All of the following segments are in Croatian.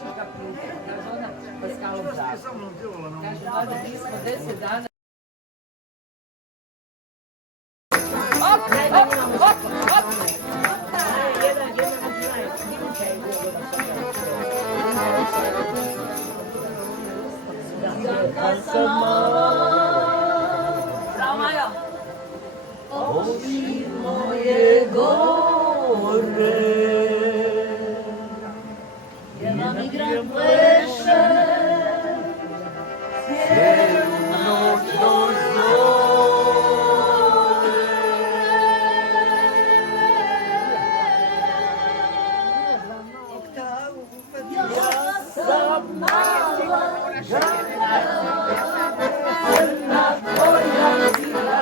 devojčica pruga. Kaže ona, Paskalom zakon. Kaže, mada mi smo 10 dana. Oči moje gore, jedan igram pleše, cijelu noć do zore. Ja sam mala žena, crna tvoja sila.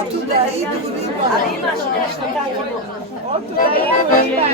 Otuda idu riba. Ali imaš nešto tako? Otuda idu riba.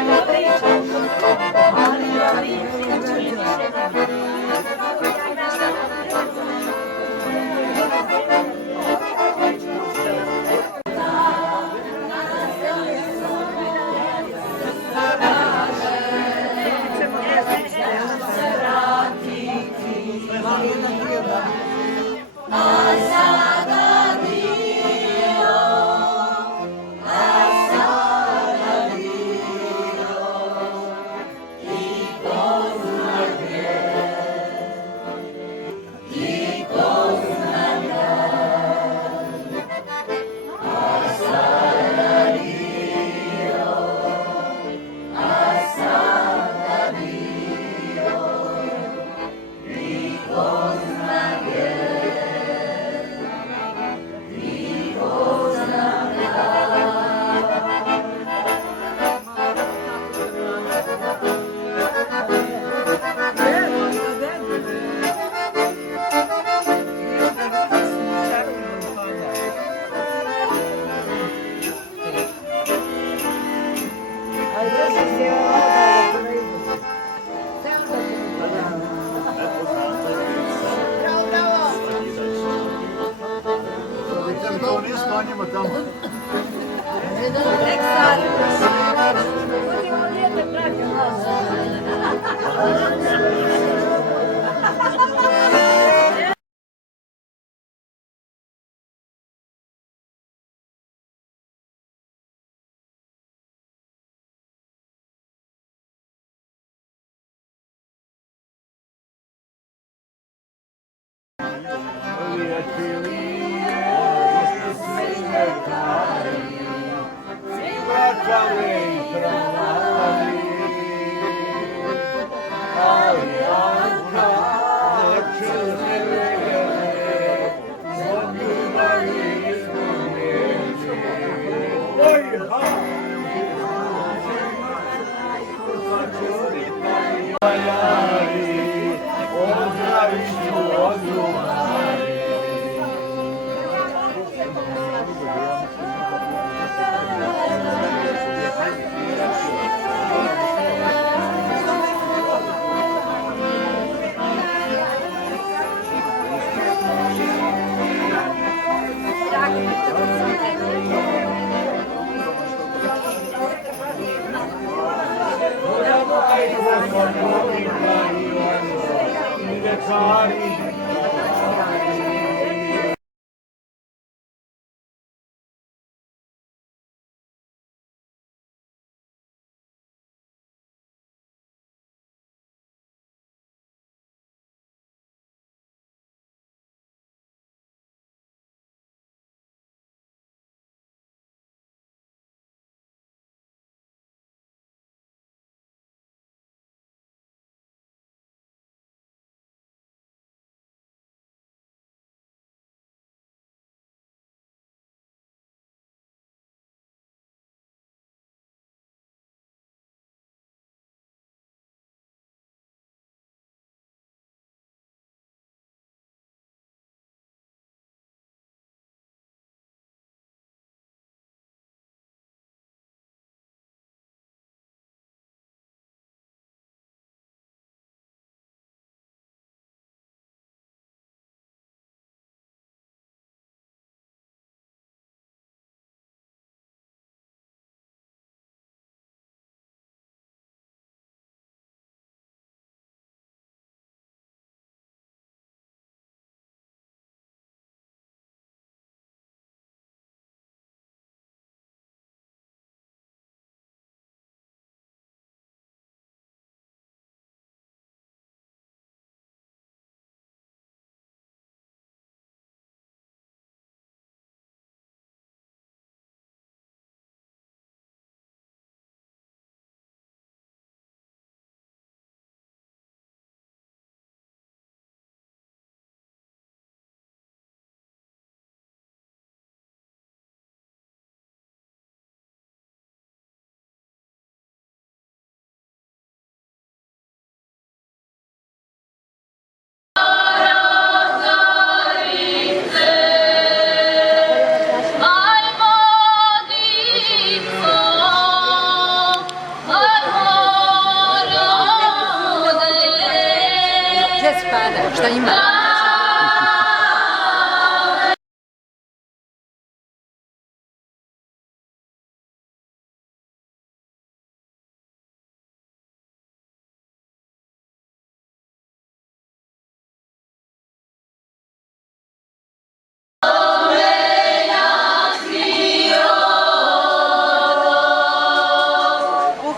Šta ima?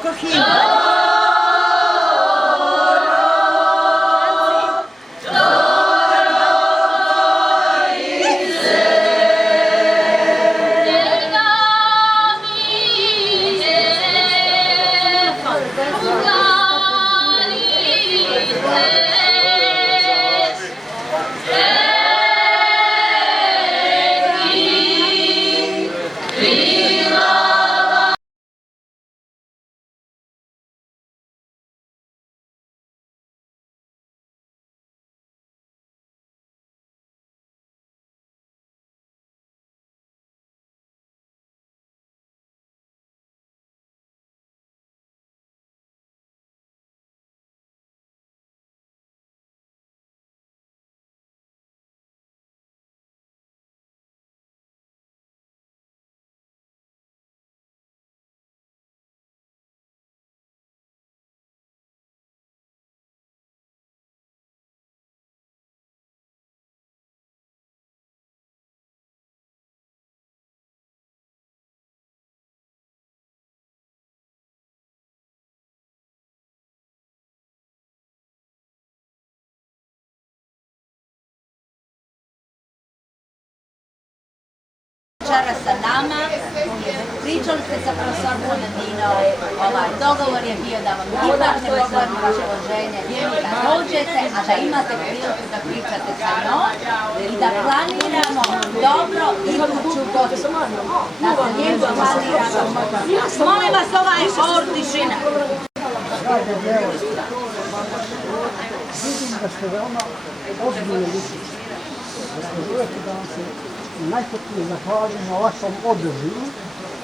Kokina. Lord. večera sa nama. Pričali ste sa profesorkom Medinom, dogovor je bio da vam ipak ne pozovemo vaše loženje, da dođete, a da imate priliku da pričate sa njom i da planiramo dobro iduću godinu. Da sa njim planiramo. Molim vas, ovaj or tišina. Drage djevojke, vidim da ste veoma ozbiljni ljudi. Zaslužujete da vam se najpotnije zahvalim na ovakvom odazivu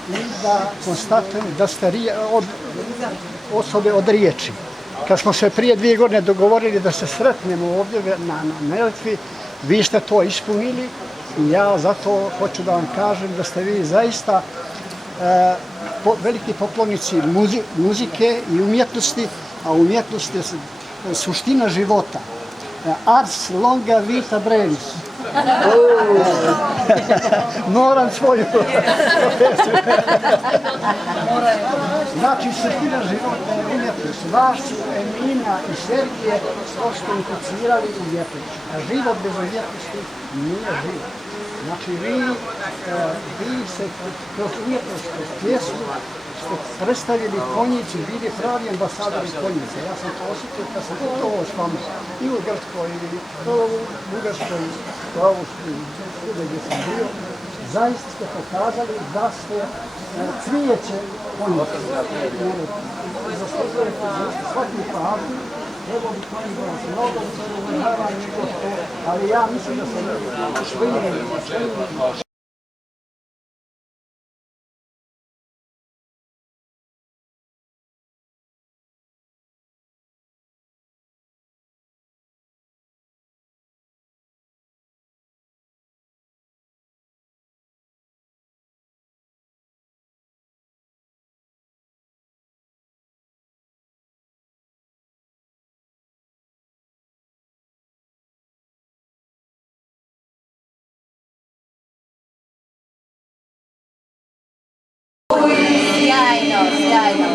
i da konstatujem da ste osobe od riječi. Kad smo se prije 2 godine dogovorili da se sretnemo ovdje na Neretvi, vi ste to ispunili i ja zato hoću da vam kažem da ste vi zaista veliki poklonici muzike i umjetnosti, a umjetnost je suština života. Ars longa vita brevis. Moram svoju profesiju. Znači, suština života je umjetnost. Vas su Emina i Sergije što implicirali umjetnost. A život bez umjetnosti nije život. Znači, vi se kroz umjetnost, kroz pjesmu ste predstavili konjici, bili pravi ambasadori konjice. Ja sam to osjetio kad sam putovao s vama i u Grčkoj, i u Bugarskoj, u Austriji, gdje sam bio. Zaista ste pokazali da ste cvijeće konjice. Zaslužujete svaku pažnju. Evo bi konji da vas mnogo uvažavaju nego što, ali ja mislim da sam ušli. Sjajno, sjajno.